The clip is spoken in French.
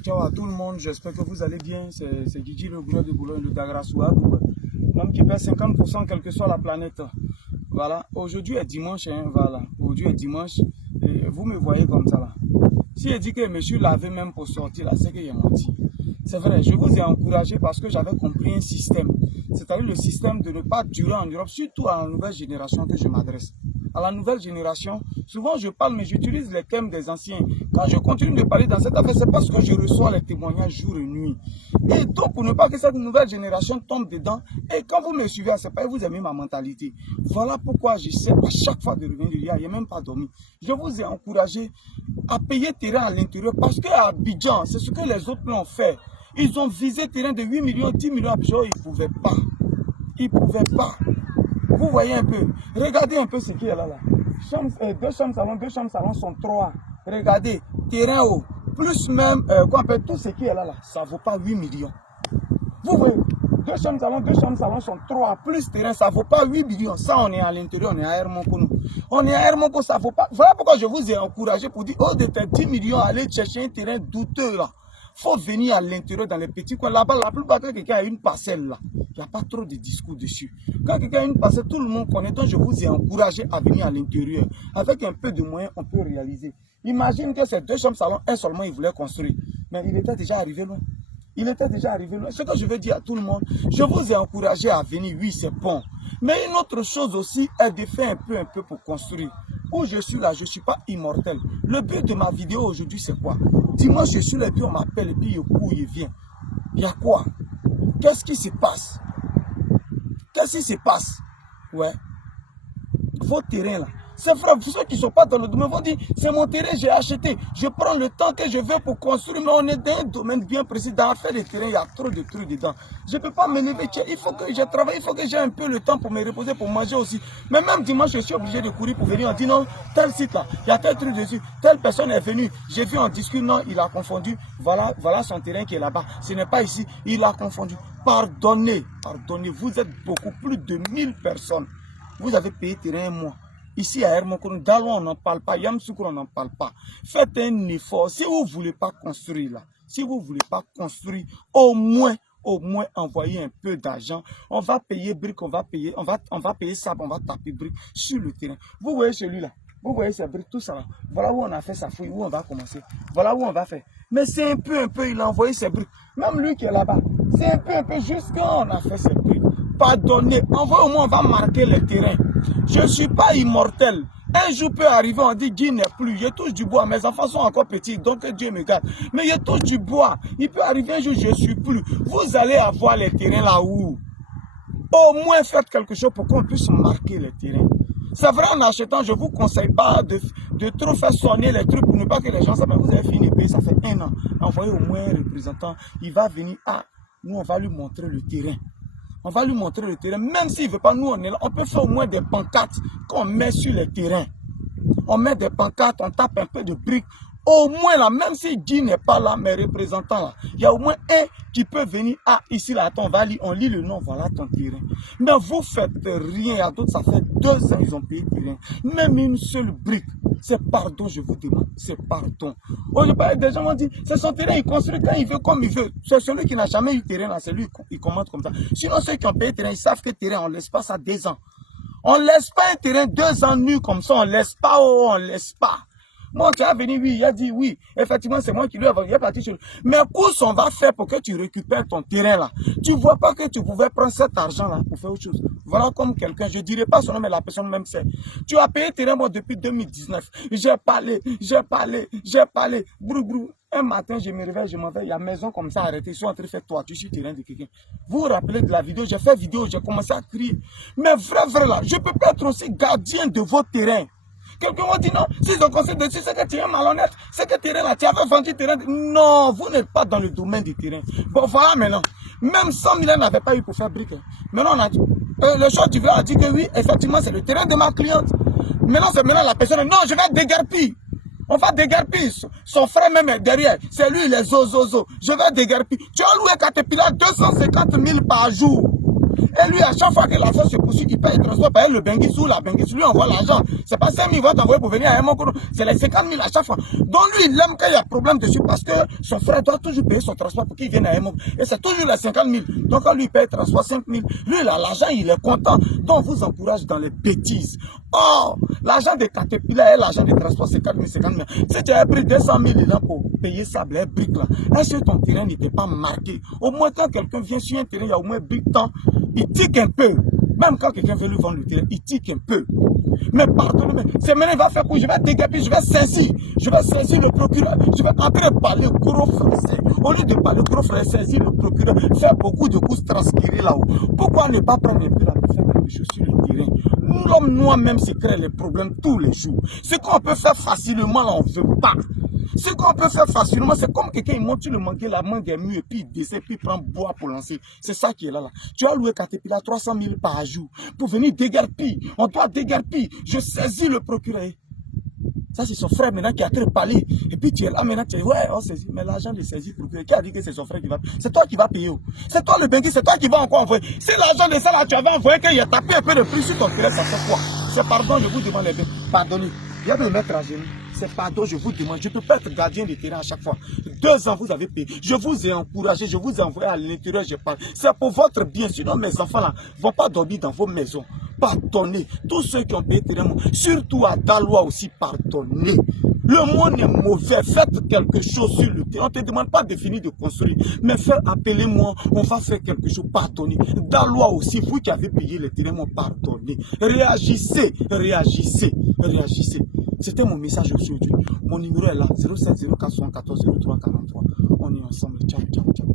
Ciao à tout le monde, j'espère que vous allez bien. C'est Guigui, le gouverneur de Boulogne, le Dagrassoua, l'homme qui pèse 50% quelle que soit la planète. Voilà, aujourd'hui est dimanche, hein, voilà. Aujourd'hui est dimanche, et vous me voyez comme ça là. Si je dis que je me suis lavé même pour sortir là, c'est que j'ai menti. C'est vrai, je vous ai encouragé parce que j'avais compris un système. C'est-à-dire le système de ne pas durer en Europe, surtout à la nouvelle génération que je m'adresse. À la nouvelle génération, souvent je parle, mais j'utilise les thèmes des anciens. Quand je continue de parler dans cette affaire, c'est parce que je reçois les témoignages jour et nuit. Et donc, pour ne pas que cette nouvelle génération tombe dedans, et quand vous me suivez, c'est pas que vous aimez ma mentalité. Voilà pourquoi j'essaie à chaque fois de revenir hier, il n'y a même pas dormi. Je vous ai encouragé à payer terrain à l'intérieur parce qu'à Abidjan, c'est ce que les autres l'ont fait. Ils ont visé terrain de 8 millions, 10 millions à Abidjan, ils ne pouvaient pas. Ils ne pouvaient pas. Vous voyez un peu, regardez un peu ce qu'il y a là. Deux chambres salon sont 3. Regardez, terrain haut, plus même, tout ce qu'il y a là, ça ne vaut pas 8 millions. Vous voyez, deux chambres salon sont 3, plus terrain, ça ne vaut pas 8 millions. Ça, on est à l'intérieur, on est à Hermonko. On est à Hermonko, ça ne vaut pas. Voilà pourquoi je vous ai encouragé pour dire, oh, de tes 10 millions, allez chercher un terrain douteux là. Il faut venir à l'intérieur dans les petits coins. Là-bas, la plupart quand quelqu'un a une parcelle là, il n'y a pas trop de discours dessus. Quand quelqu'un a une parcelle, tout le monde connaît. Donc, je vous ai encouragé à venir à l'intérieur. Avec un peu de moyens, on peut réaliser. Imagine que ces deux chambres salon, un seulement, il voulait construire. Mais il était déjà arrivé loin. Il était déjà arrivé loin. Ce que je veux dire à tout le monde, je vous ai encouragé à venir. Oui, c'est bon. Mais une autre chose aussi est de faire un peu pour construire. Où je suis là, je ne suis pas immortel. Le but de ma vidéo aujourd'hui, c'est quoi? Dis-moi, je suis là et puis on m'appelle et puis je cours, je viens. Il y a quoi? Qu'est-ce qui se passe? Qu'est-ce qui se passe? Ouais. Vos terrains là. C'est vrai, ceux qui ne sont pas dans le domaine vont dire, c'est mon terrain, j'ai acheté. Je prends le temps que je veux pour construire, mais on est dans un domaine bien précis. Dans l'affaire des terrains, il y a trop de trucs dedans. Je ne peux pas me lever. Il faut que je travaille, il faut que j'ai un peu le temps pour me reposer, pour manger aussi. Mais même dimanche, je suis obligé de courir pour venir. On dit non, tel site là, il y a tel truc dessus. Telle personne est venue. J'ai vu en discute, non, il a confondu. Voilà son terrain qui est là-bas. Ce n'est pas ici, il a confondu. Pardonnez, vous êtes beaucoup plus de 1000 personnes. Vous avez payé terrain un mois. Ici à Hermonko, Dalo on n'en parle pas, Yamsoukro on n'en parle pas. Faites un effort. Si vous ne voulez pas construire là, si vous ne voulez pas construire, au moins envoyer un peu d'argent. On va payer briques, on va payer sable, on va taper briques sur le terrain. Vous voyez celui-là, vous voyez ces briques, tout ça là. Voilà où on a fait sa fouille, où on va commencer. Voilà où on va faire. Mais c'est un peu, il a envoyé ses briques. Même lui qui est là-bas, c'est un peu, jusqu'à on a fait ses briques. Pardonnez, envoyez au moins, on va marquer le terrain. Je ne suis pas immortel. Un jour peut arriver, on dit Dieu n'est plus. Je touche du bois. Mes enfants sont encore petits, donc Dieu me garde. Mais je touche du bois. Il peut arriver un jour, je ne suis plus. Vous allez avoir les terrains là-haut. Au moins, faites quelque chose pour qu'on puisse marquer les terrains. C'est vrai, en achetant, je ne vous conseille pas de trop faire sonner les trucs pour ne pas que les gens savent. Vous avez fini de payer, ça fait 1 an. Envoyez au moins un représentant. Il va venir. Ah, nous, on va lui montrer le terrain. On va lui montrer le terrain. Même s'il ne veut pas, nous, on est là. On peut faire au moins des pancartes qu'on met sur les terrains. On met des pancartes, on tape un peu de briques. Au moins là, même si Guy n'est pas là, mes représentants là, il y a au moins un qui peut venir. Ah, ici là, attends, on lit le nom, voilà ton terrain. Mais vous faites rien. À d'autres, ça fait 2 ans, ils ont payé terrain. Même une seule brique. C'est pardon, je vous demande. C'est pardon. Des gens vont dire, c'est son terrain, il construit quand il veut, comme il veut. C'est celui qui n'a jamais eu terrain là, c'est lui qui commande comme ça. Sinon, ceux qui ont payé terrain, ils savent que terrain, on ne laisse pas ça 2 ans. On ne laisse pas un terrain 2 ans nu comme ça, on ne laisse pas, on ne laisse pas. Moi, tu as venu, oui, il a dit oui. Effectivement, c'est moi qui lui ai vendu. Mais qu'est-ce qu'on va faire pour que tu récupères ton terrain là? Tu ne vois pas que tu pouvais prendre cet argent là pour faire autre chose. Voilà comme quelqu'un, je ne dirais pas son nom, mais la personne même sait. Tu as payé terrain moi depuis 2019. J'ai parlé. Brou, brou. Un matin, je me réveille, je m'en vais. Il y a une maison comme ça arrêtée. Ils sont en train de faire toi, tu suis terrain de quelqu'un. Vous vous rappelez de la vidéo? J'ai fait vidéo, j'ai commencé à crier. Mais vrai là, je ne peux pas être aussi gardien de vos terrains. Quelqu'un m'a dit non, s'ils ont conseillé dessus, c'est que tu es malhonnête, c'est que terrain là, tu avais vendu terrain. Non, vous n'êtes pas dans le domaine du terrain. Bon, voilà maintenant. Même 100 000 n'avait pas eu pour faire brique. Maintenant, on a dit, le choix du village a dit que oui, effectivement, c'est le terrain de ma cliente. Maintenant, c'est maintenant la personne, non, je vais déguerpir. On va déguerpir. Son frère même est derrière. C'est lui, les zozozo. Je vais déguerpir. Tu as loué Caterpillar 250 000 par jour. Et lui, à chaque fois que l'affaire se poursuit, il paye le transport, paye le Benguisou, la Benguisou lui envoie l'argent. C'est pas 5 000 qu'il va t'envoyer pour venir à Yamoukounou, c'est les 50 000 à chaque fois. Donc lui, il aime qu'il y a problème dessus parce que son frère doit toujours payer son transport pour qu'il vienne à Yamoukounou. Et c'est toujours les 50 000. Donc quand lui paye le transport 5 000, lui, il a l'argent, il est content. Donc on vous encourage dans les bêtises. Oh, l'argent de Caterpillar et l'argent de transport, c'est 4 000, 50 000. Si tu as pris 200 000 là pour payer ça, les briques là, est-ce que ton terrain n'était pas marqué? Au moins quand quelqu'un vient sur un terrain, il y a au moins briques temps, il tique un peu. Même quand quelqu'un veut lui vendre le terrain, il tique un peu. Mais pardonnez-moi, c'est maintenant il va faire quoi? Je vais dégager, je vais saisir le procureur, je vais entrer parler gros français. Au lieu de parler gros français, saisir le procureur, faire beaucoup de coups transcrits là-haut. Pourquoi ne pas prendre un peu la pour faire quelque chose sur le terrain? L'homme nous-mêmes se crée les problèmes tous les jours. Ce qu'on peut faire facilement, on ne veut pas. Ce qu'on peut faire facilement, c'est comme quelqu'un monte sur le manguier, la mangue est mue, et puis il descend, puis il prend bois pour lancer. C'est ça qui est là. Tu as loué Caterpillar 300 000 par jour pour venir déguerpir. On doit déguerpir. Je saisis le procureur. Ça, c'est son frère maintenant qui a créé parler. Et puis tu es là maintenant, tu dis, ouais, on saisit. Mais l'argent de saisie procureur, qui a dit que c'est son frère qui va payer? C'est toi qui vas payer. C'est toi le Benguis, c'est toi qui vas encore envoyer. Si l'argent de ça là, tu avais envoyé qu'il a tapé un peu de prix sur ton terrain, ça fait quoi? C'est pardon, je vous demande les bien. Pardonnez. Viens de me mettre à genoux. C'est pardon, je vous demande. Je ne peux pas être gardien de terrain à chaque fois. 2 ans, vous avez payé. Je vous ai encouragé, je vous ai envoyé à l'intérieur, je parle. C'est pour votre bien. Sinon, mes enfants là ne vont pas dormir dans vos maisons. Pardonnez. Tous ceux qui ont payé terrain, surtout à Daloa aussi, pardonnez. Le monde est mauvais. Faites quelque chose sur le terrain. On ne te demande pas de finir de construire. Mais appelez-moi, on va faire quelque chose. Pardonnez. Daloa aussi, vous qui avez payé le terrain, pardonnez. Réagissez, réagissez, réagissez. C'était mon message aujourd'hui. Mon numéro est là, 07 04 74 03 43. On est ensemble. Ciao, ciao, ciao.